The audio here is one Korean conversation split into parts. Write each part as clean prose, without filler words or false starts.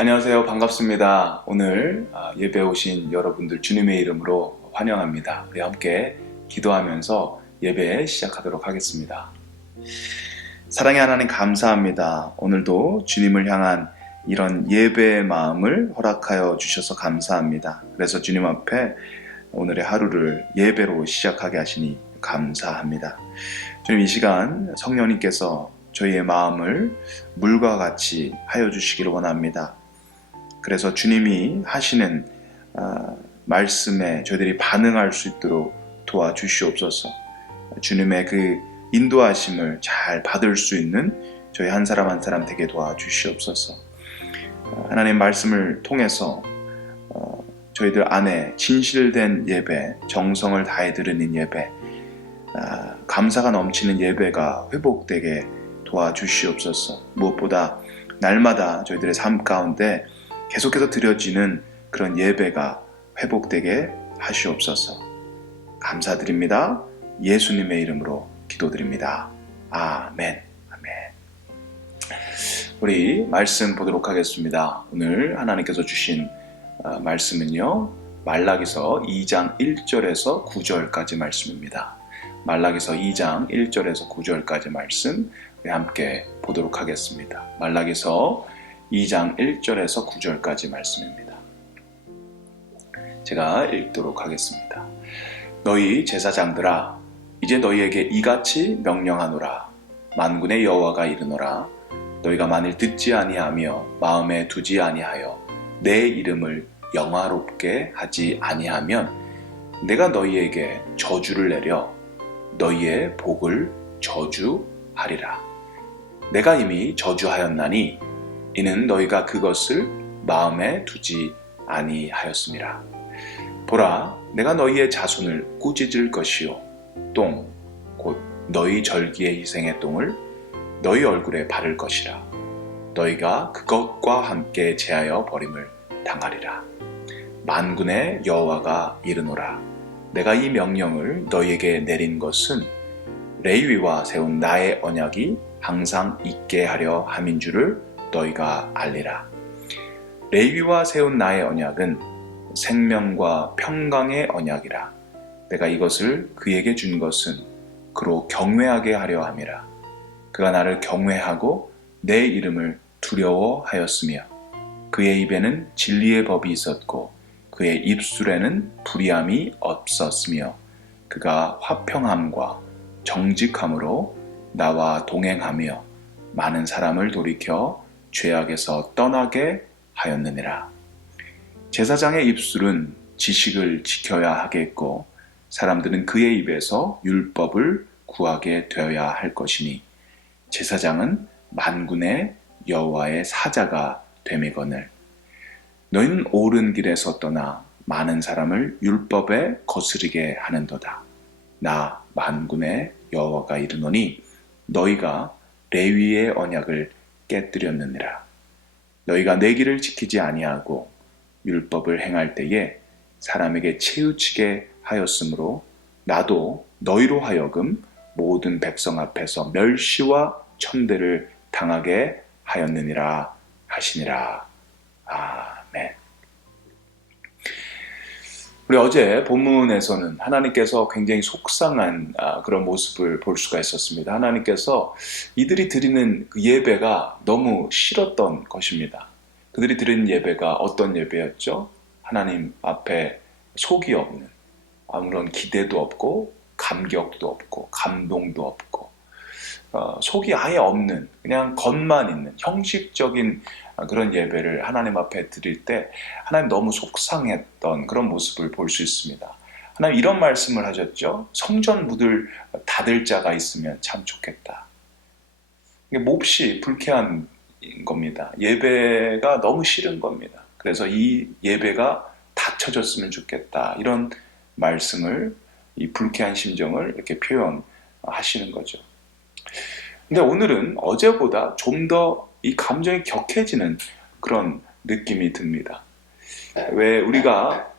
안녕하세요. 반갑습니다. 오늘 예배 오신 여러분들 주님의 이름으로 환영합니다. 우리 함께 기도하면서 예배 시작하도록 하겠습니다. 사랑의 하나님 감사합니다. 오늘도 주님을 향한 이런 예배의 마음을 허락하여 주셔서 감사합니다. 그래서 주님 앞에 오늘의 하루를 예배로 시작하게 하시니 감사합니다. 주님, 이 시간 성령님께서 저희의 마음을 물과 같이 하여 주시기를 원합니다. 그래서 주님이 하시는 말씀에 저희들이 반응할 수 있도록 도와주시옵소서. 주님의 그 인도하심을 잘 받을 수 있는 저희 한 사람 한 사람 되게 도와주시옵소서. 하나님 말씀을 통해서 저희들 안에 진실된 예배, 정성을 다해 드리는 예배, 감사가 넘치는 예배가 회복되게 도와주시옵소서. 무엇보다 날마다 저희들의 삶 가운데 계속해서 드려지는 그런 예배가 회복되게 하시옵소서. 감사드립니다. 예수님의 이름으로 기도드립니다. 아멘. 아멘. 우리 말씀 보도록 하겠습니다. 오늘 하나님께서 주신 말씀은요, 말라기서 2장 1절에서 9절까지 말씀입니다. 말라기서 2장 1절에서 9절까지 말씀 우리 함께 보도록 하겠습니다. 말라기서 2장 1절에서 9절까지 말씀입니다. 제가 읽도록 하겠습니다. 너희 제사장들아, 이제 너희에게 이같이 명령하노라. 만군의 여호와가 이르노라. 너희가 만일 듣지 아니하며 마음에 두지 아니하여 내 이름을 영화롭게 하지 아니하면 내가 너희에게 저주를 내려 너희의 복을 저주하리라. 내가 이미 저주하였나니 이는 너희가 그것을 마음에 두지 아니하였음이라. 보라, 내가 너희의 자손을 꾸짖을 것이요 똥, 곧 너희 절기의 희생의 똥을 너희 얼굴에 바를 것이라. 너희가 그것과 함께 제하여 버림을 당하리라. 만군의 여호와가 이르노라. 내가 이 명령을 너희에게 내린 것은 레위와 세운 나의 언약이 항상 있게 하려 함인 줄을 너희가 알리라. 레위와 세운 나의 언약은 생명과 평강의 언약이라. 내가 이것을 그에게 준 것은 그로 경외하게 하려 함이라. 그가 나를 경외하고 내 이름을 두려워하였으며 그의 입에는 진리의 법이 있었고 그의 입술에는 불의함이 없었으며 그가 화평함과 정직함으로 나와 동행하며 많은 사람을 돌이켜 죄악에서 떠나게 하였느니라. 제사장의 입술은 지식을 지켜야 하겠고 사람들은 그의 입에서 율법을 구하게 되어야 할 것이니 제사장은 만군의 여호와의 사자가 되매거늘. 너희는 옳은 길에서 떠나 많은 사람을 율법에 거스르게 하는도다. 나 만군의 여호와가 이르노니 너희가 레위의 언약을 깨뜨렸느니라. 너희가 내 길을 지키지 아니하고 율법을 행할 때에 사람에게 치우치게 하였으므로 나도 너희로 하여금 모든 백성 앞에서 멸시와 천대를 당하게 하였느니라 하시니라. 아멘. 우리 어제 본문에서는 하나님께서 굉장히 속상한 그런 모습을 볼 수가 있었습니다. 하나님께서 이들이 드리는 그 예배가 너무 싫었던 것입니다. 그들이 드리는 예배가 어떤 예배였죠? 하나님 앞에 속이 없는, 아무런 기대도 없고 감격도 없고 감동도 없고 속이 아예 없는, 그냥 겉만 있는 형식적인 그런 예배를 하나님 앞에 드릴 때 하나님 너무 속상했던 그런 모습을 볼 수 있습니다. 하나님 이런 말씀을 하셨죠. 성전 문을 닫을 자가 있으면 참 좋겠다. 이게 몹시 불쾌한 겁니다. 예배가 너무 싫은 겁니다. 그래서 이 예배가 닫혀졌으면 좋겠다. 이런 말씀을, 이 불쾌한 심정을 이렇게 표현하시는 거죠. 근데 오늘은 어제보다 좀 더 이 감정이 격해지는 그런 느낌이 듭니다. 왜 우리가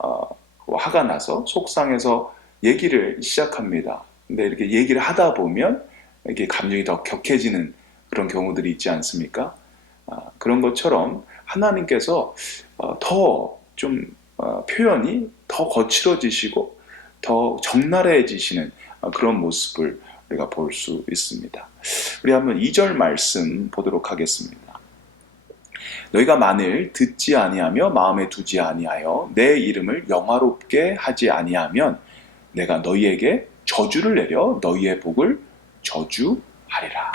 화가 나서 속상해서 얘기를 시작합니다. 근데 이렇게 얘기를 하다 보면 이렇게 감정이 더 격해지는 그런 경우들이 있지 않습니까? 그런 것처럼 하나님께서 더 좀 표현이 더 거칠어지시고 더 적나라해지시는 그런 모습을 우리가 볼 수 있습니다. 우리 한번 2절 말씀 보도록 하겠습니다. 너희가 만일 듣지 아니하며 마음에 두지 아니하여 내 이름을 영화롭게 하지 아니하면 내가 너희에게 저주를 내려 너희의 복을 저주하리라.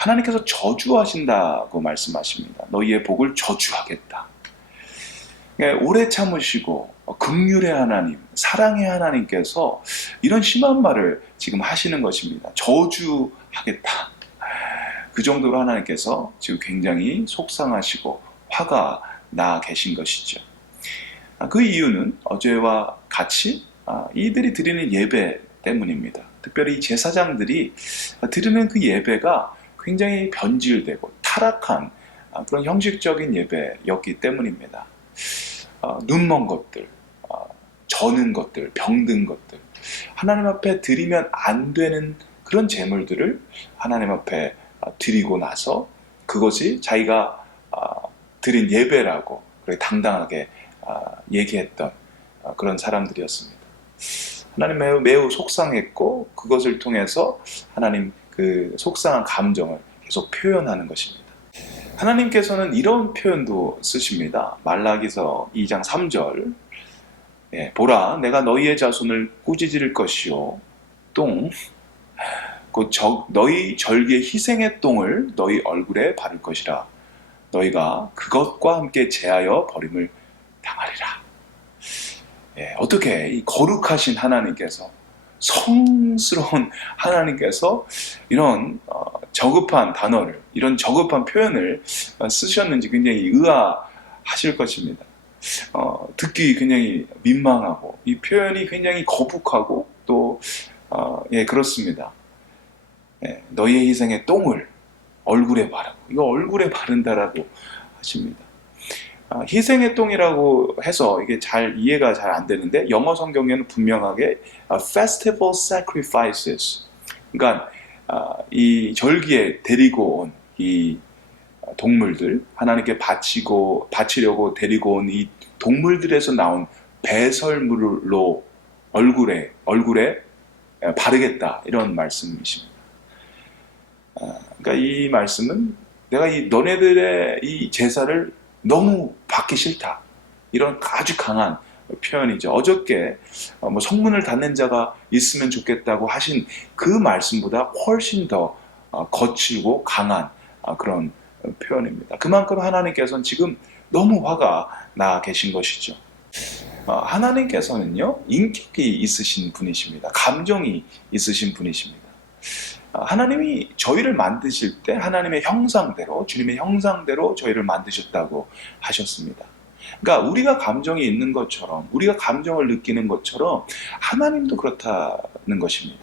하나님께서 저주하신다고 말씀하십니다. 너희의 복을 저주하겠다. 오래 참으시고 긍휼의 하나님, 사랑의 하나님께서 이런 심한 말을 지금 하시는 것입니다. 저주하겠다. 그 정도로 하나님께서 지금 굉장히 속상하시고 화가 나 계신 것이죠. 그 이유는 어제와 같이 이들이 드리는 예배 때문입니다. 특별히 제사장들이 드리는 그 예배가 굉장히 변질되고 타락한 그런 형식적인 예배였기 때문입니다. 눈먼 것들, 저는 것들, 병든 것들, 하나님 앞에 드리면 안 되는 그런 제물들을 하나님 앞에 드리고 나서 그것이 자기가 드린 예배라고 당당하게 얘기했던 그런 사람들이었습니다. 하나님 매우 속상했고 그것을 통해서 하나님 그 속상한 감정을 계속 표현하는 것입니다. 하나님께서는 이런 표현도 쓰십니다. 말라기서 2장 3절 보라 내가 너희의 자손을 꾸짖을 것이요 똥 곧 너희 절기의 희생의 똥을 너희 얼굴에 바를 것이라 너희가 그것과 함께 제하여 버림을 당하리라. 어떻게 이 거룩하신 하나님께서 성스러운 하나님께서 이런 저급한 단어를 이런 저급한 표현을 쓰셨는지 굉장히 의아하실 것입니다. 듣기 굉장히 민망하고 이 표현이 굉장히 거북하고 또 그렇습니다. 너희의 희생의 똥을 얼굴에 바르고 이거 얼굴에 바른다라고 하십니다. 희생의 똥이라고 해서 이게 잘 이해가 잘 안 되는데 영어 성경에는 분명하게 festival sacrifices 그러니까 이 데리고 온 이 동물들 하나님께 바치려고 데리고 온 이 동물들에서 나온 배설물로 얼굴에 바르겠다 이런 말씀이십니다. 그러니까 이 말씀은 내가 너네들의 이 제사를 너무 받기 싫다. 이런 아주 강한 표현이죠. 어저께 성문을 닫는 자가 있으면 좋겠다고 하신 그 말씀보다 훨씬 더 거칠고 강한 그런 표현입니다. 그만큼 하나님께서는 지금 너무 화가 나 계신 것이죠. 하나님께서는요, 인격이 있으신 분이십니다. 감정이 있으신 분이십니다. 하나님이 저희를 만드실 때 하나님의 형상대로, 주님의 형상대로 저희를 만드셨다고 하셨습니다. 그러니까 우리가 감정이 있는 것처럼, 우리가 감정을 느끼는 것처럼 하나님도 그렇다는 것입니다.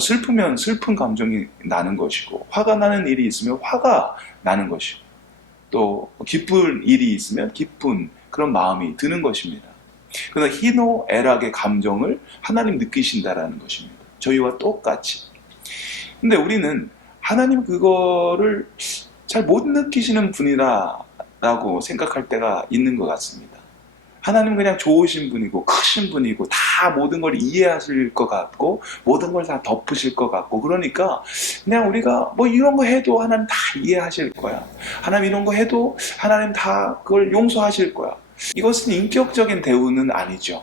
슬프면 슬픈 감정이 나는 것이고, 화가 나는 일이 있으면 화가 나는 것이고, 또 기쁜 일이 있으면 기쁜 그런 마음이 드는 것입니다. 그래서 희노애락의 감정을 하나님 느끼신다라는 것입니다. 저희와 똑같이. 근데 우리는 하나님 그거를 잘 못 느끼시는 분이라고 생각할 때가 있는 것 같습니다. 하나님 그냥 좋으신 분이고 크신 분이고 다 모든 걸 이해하실 것 같고 모든 걸 다 덮으실 것 같고 그러니까 그냥 우리가 뭐 이런 거 해도 하나님 다 이해하실 거야. 하나님 이런 거 해도 하나님 다 그걸 용서하실 거야. 이것은 인격적인 대우는 아니죠.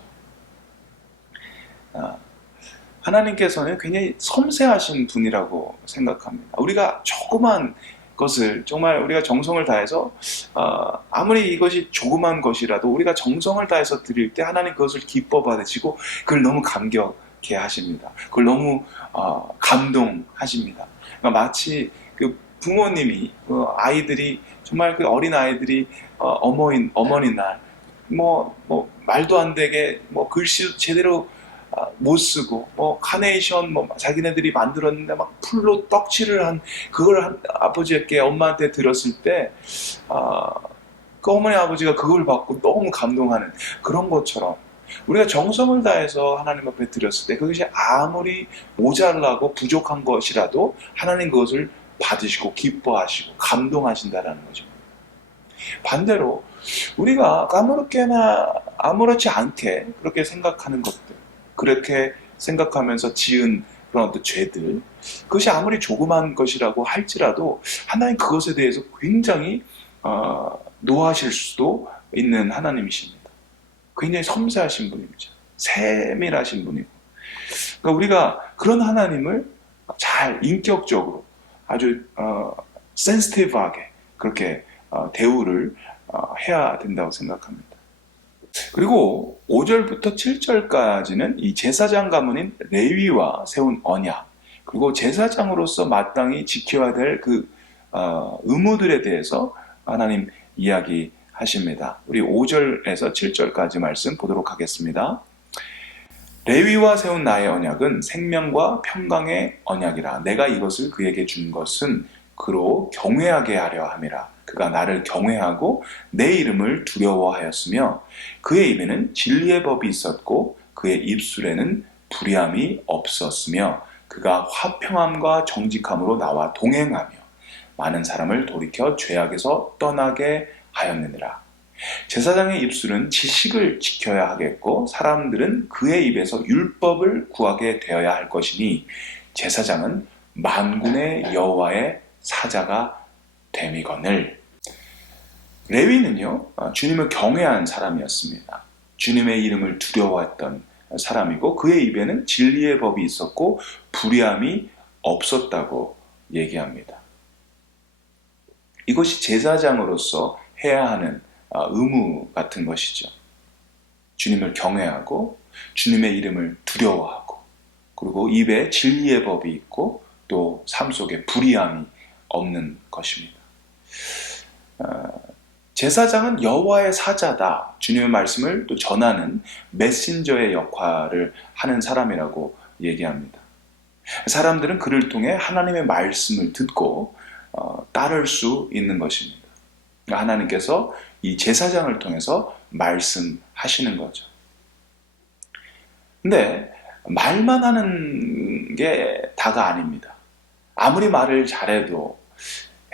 하나님께서는 굉장히 섬세하신 분이라고 생각합니다. 우리가 조그만 것을 정말 우리가 정성을 다해서 아무리 이것이 조그만 것이라도 우리가 정성을 다해서 드릴 때 하나님 그것을 기뻐 받으시고 그걸 너무 감격해 하십니다. 그걸 너무 감동하십니다. 그러니까 마치 그 부모님이 아이들이 정말 그 어린 아이들이 어머니날 말도 안 되게 글씨도 제대로 못 쓰고 카네이션 자기네들이 만들었는데 막 풀로 떡칠을 한 그걸 아버지께 엄마한테 들었을 때 그 어머니 아버지가 그걸 받고 너무 감동하는 그런 것처럼 우리가 정성을 다해서 하나님 앞에 드렸을 때 그것이 아무리 모자라고 부족한 것이라도 하나님 그것을 받으시고 기뻐하시고 감동하신다라는 거죠. 반대로 우리가 아무렇게나 아무렇지 않게 그렇게 생각하는 것들, 그렇게 생각하면서 지은 그런 어떤 죄들, 그것이 아무리 조그만 것이라고 할지라도 하나님 그것에 대해서 굉장히 노하실 수도 있는 하나님이십니다. 굉장히 섬세하신 분이죠. 세밀하신 분이고. 그러니까 우리가 그런 하나님을 잘 인격적으로 아주 센시티브하게 그렇게 대우를 해야 된다고 생각합니다. 그리고 5절부터 7절까지는 이 제사장 가문인 레위와 세운 언약, 그리고 제사장으로서 마땅히 지켜야 될 그 의무들에 대해서 하나님 이야기하십니다. 우리 5절에서 7절까지 말씀 보도록 하겠습니다. 레위와 세운 나의 언약은 생명과 평강의 언약이라. 내가 이것을 그에게 준 것은 그로 경외하게 하려 함이라. 그가 나를 경외하고 내 이름을 두려워하였으며 그의 입에는 진리의 법이 있었고 그의 입술에는 불의함이 없었으며 그가 화평함과 정직함으로 나와 동행하며 많은 사람을 돌이켜 죄악에서 떠나게 하였느니라. 제사장의 입술은 지식을 지켜야 하겠고 사람들은 그의 입에서 율법을 구하게 되어야 할 것이니 제사장은 만군의 여호와의 사자가 됨이거늘. 레위는요, 주님을 경외한 사람이었습니다. 주님의 이름을 두려워했던 사람이고 그의 입에는 진리의 법이 있었고 불의함이 없었다고 얘기합니다. 이것이 제사장으로서 해야 하는 의무 같은 것이죠. 주님을 경외하고 주님의 이름을 두려워하고 그리고 입에 진리의 법이 있고 또 삶 속에 불의함이 없는 것입니다. 제사장은 여호와의 사자다. 주님의 말씀을 또 전하는 메신저의 역할을 하는 사람이라고 얘기합니다. 사람들은 그를 통해 하나님의 말씀을 듣고 따를 수 있는 것입니다. 하나님께서 이 제사장을 통해서 말씀하시는 거죠. 근데 말만 하는 게 다가 아닙니다. 아무리 말을 잘해도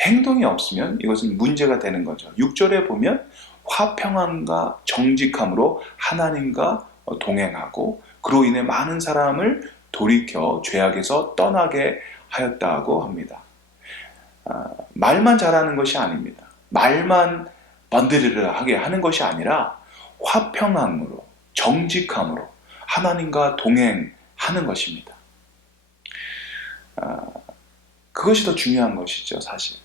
행동이 없으면 이것은 문제가 되는 거죠. 6절에 보면 화평함과 정직함으로 하나님과 동행하고 그로 인해 많은 사람을 돌이켜 죄악에서 떠나게 하였다고 합니다. 말만 잘하는 것이 아닙니다. 말만 번드르르 하게 하는 것이 아니라 화평함으로 정직함으로 하나님과 동행하는 것입니다. 그것이 더 중요한 것이죠, 사실.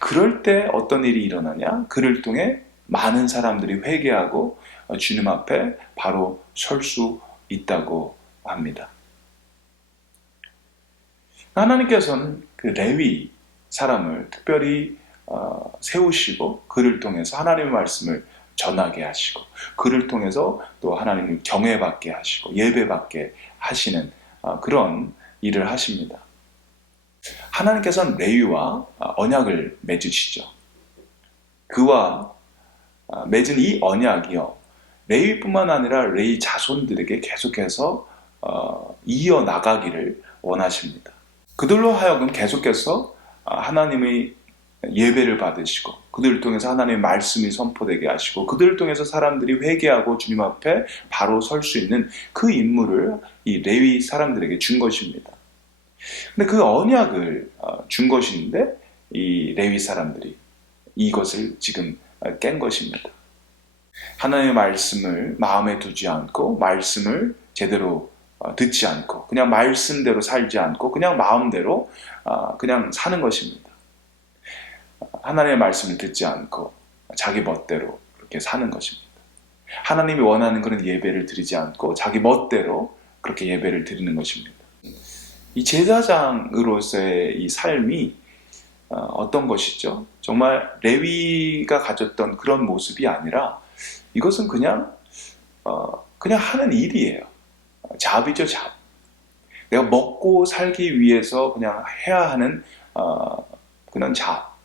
그럴 때 어떤 일이 일어나냐? 그를 통해 많은 사람들이 회개하고 주님 앞에 바로 설 수 있다고 합니다. 하나님께서는 그 레위 사람을 특별히 세우시고 그를 통해서 하나님의 말씀을 전하게 하시고 그를 통해서 또 하나님을 경외받게 하시고 예배받게 하시는 그런 일을 하십니다. 하나님께서는 레위와 언약을 맺으시죠. 그와 맺은 이 언약이요, 레위뿐만 아니라 레위 자손들에게 계속해서 이어나가기를 원하십니다. 그들로 하여금 계속해서 하나님의 예배를 받으시고 그들을 통해서 하나님의 말씀이 선포되게 하시고 그들을 통해서 사람들이 회개하고 주님 앞에 바로 설 수 있는 그 임무를 이 레위 사람들에게 준 것입니다. 근데 그 언약을 준 것인데 이 레위 사람들이 이것을 지금 깬 것입니다. 하나님의 말씀을 마음에 두지 않고 말씀을 제대로 듣지 않고 그냥 말씀대로 살지 않고 그냥 마음대로 그냥 사는 것입니다. 하나님의 말씀을 듣지 않고 자기 멋대로 그렇게 사는 것입니다. 하나님이 원하는 그런 예배를 드리지 않고 자기 멋대로 그렇게 예배를 드리는 것입니다. 이 제사장으로서의 이 삶이 어떤 것이죠? 정말 레위가 가졌던 그런 모습이 아니라 이것은 그냥 하는 일이에요. 잡이죠, 잡. 내가 먹고 살기 위해서 그냥 해야 하는 그런 잡.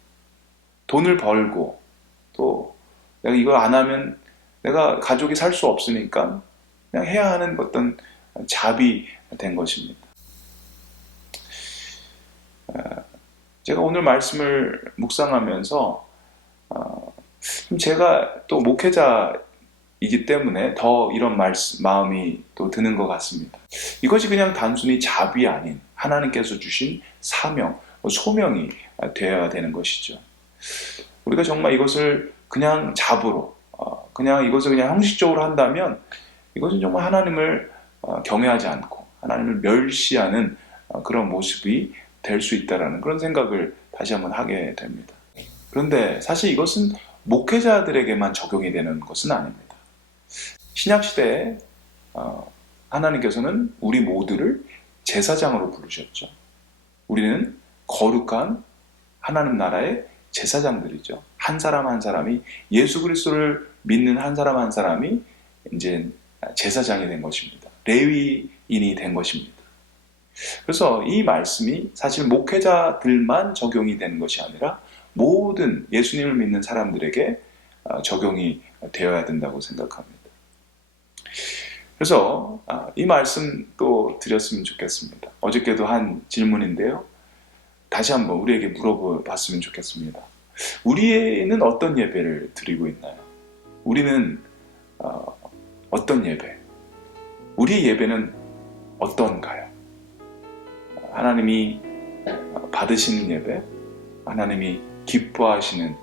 돈을 벌고 또 내가 이걸 안 하면 내가 가족이 살 수 없으니까 그냥 해야 하는 어떤 잡이 된 것입니다. 제가 오늘 말씀을 묵상하면서 제가 또 목회자이기 때문에 더 이런 마음이 또 드는 것 같습니다. 이것이 그냥 단순히 잡이 아닌 하나님께서 주신 사명, 소명이 되어야 되는 것이죠. 우리가 정말 이것을 그냥 잡으로, 그냥 이것을 그냥 형식적으로 한다면 이것은 정말 하나님을 경외하지 않고 하나님을 멸시하는 그런 모습이 될 수 있다는 그런 생각을 다시 한번 하게 됩니다. 그런데 사실 이것은 목회자들에게만 적용이 되는 것은 아닙니다. 신약시대에 하나님께서는 우리 모두를 제사장으로 부르셨죠. 우리는 거룩한 하나님 나라의 제사장들이죠. 한 사람 한 사람이, 예수 그리스도를 믿는 한 사람 한 사람이 이제 제사장이 된 것입니다. 레위인이 된 것입니다. 그래서 이 말씀이 사실 목회자들만 적용이 되는 것이 아니라 모든 예수님을 믿는 사람들에게 적용이 되어야 된다고 생각합니다. 그래서 이 말씀 또 드렸으면 좋겠습니다. 어저께도 한 질문인데요. 다시 한번 우리에게 물어봤으면 좋겠습니다. 우리는 어떤 예배를 드리고 있나요? 우리는 어떤 예배? 우리의 예배는 어떤가요? 하나님이 받으시는 예배? 하나님이 기뻐하시는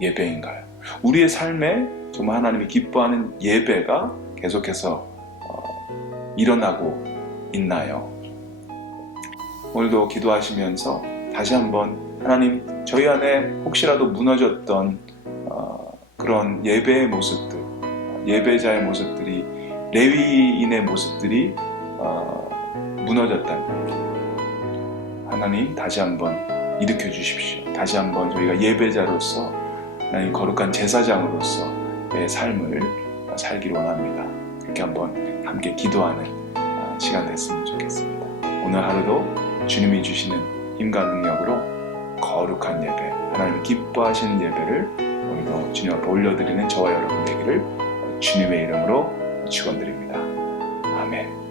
예배인가요? 우리의 삶에 정말 하나님이 기뻐하는 예배가 계속해서 일어나고 있나요? 오늘도 기도하시면서 다시 한번 하나님, 저희 안에 혹시라도 무너졌던 그런 예배의 모습들, 예배자의 모습들이, 레위인의 모습들이 무너졌다면 하나님 다시 한번 일으켜 주십시오. 다시 한번 저희가 예배자로서, 하나님 거룩한 제사장으로서의 삶을 살기를 원합니다. 그렇게 한번 함께 기도하는 시간 됐으면 좋겠습니다. 오늘 하루도 주님이 주시는 힘과 능력으로 거룩한 예배, 하나님 기뻐하시는 예배를 오늘도 주님 앞에 올려드리는 저와 여러분 되기를 주님의 이름으로 축원드립니다. 아멘.